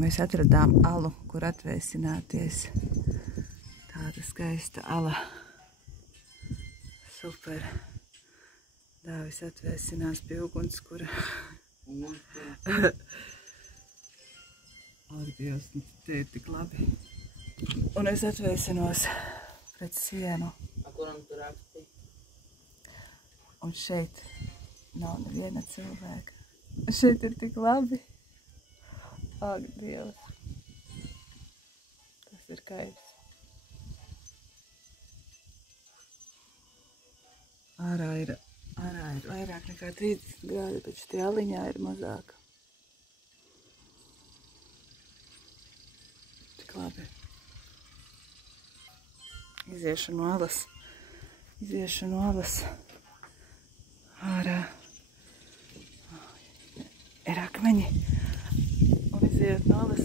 Mēs atradām alu, kur atvēsināties. Tāda skaista ala. Super. Dāvis atvēsinās pie ugunskura. Ak, Dievs, te ir tik labi. Un es atvēsinos pret sienu. Kuram tu raksti? Un šeit nav neviena cilvēka. Šeit ir tik labi. Ak, Dievs. Tas ir kaifs. Ārā ir vairāk nekā 30 grādi, bet šitie aliņā ir mazāk. Tik labi. Iziešu no alas. Ārā. Ir akmeņi. Un izējot no alas,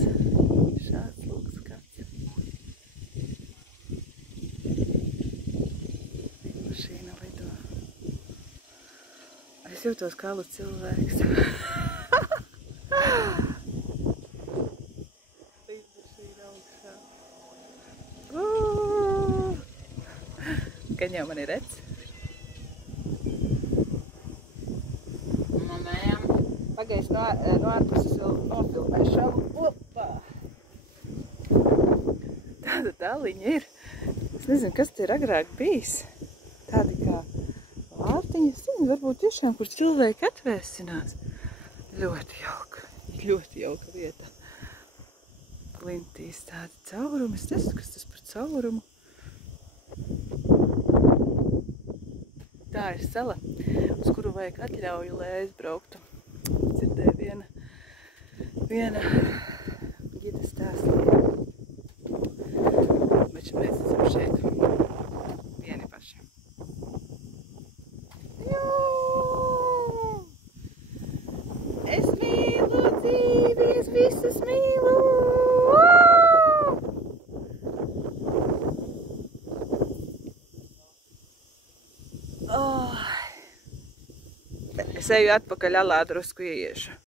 šāds lūk skats. Mašīna lido. Es jūtos kā alu cilvēks. Gan jau man ir redz. Mamējām. Pagaiž no ārpuses vēl nofilmēšanu. Opā! Tāda daliņa ir. Es nezinu, kas te ir agrāk bijis. Tādi kā vārtiņi. Es nezinu, varbūt tiešām, kur cilvēki atvēsinās. Ļoti jauka vieta. Klintīs tādi caurumi. Es nezinu, kas tas par caurumu. Tā ir sala, uz kuru vajag atļauju, lai aizbrauktu. Dzirdēju viena gida stāstu. Bet mēs esam šeit vieni paši. Es mīlu dzīvi, es visus mīlu! Es eju atpakaļ alā drusku ieiešu.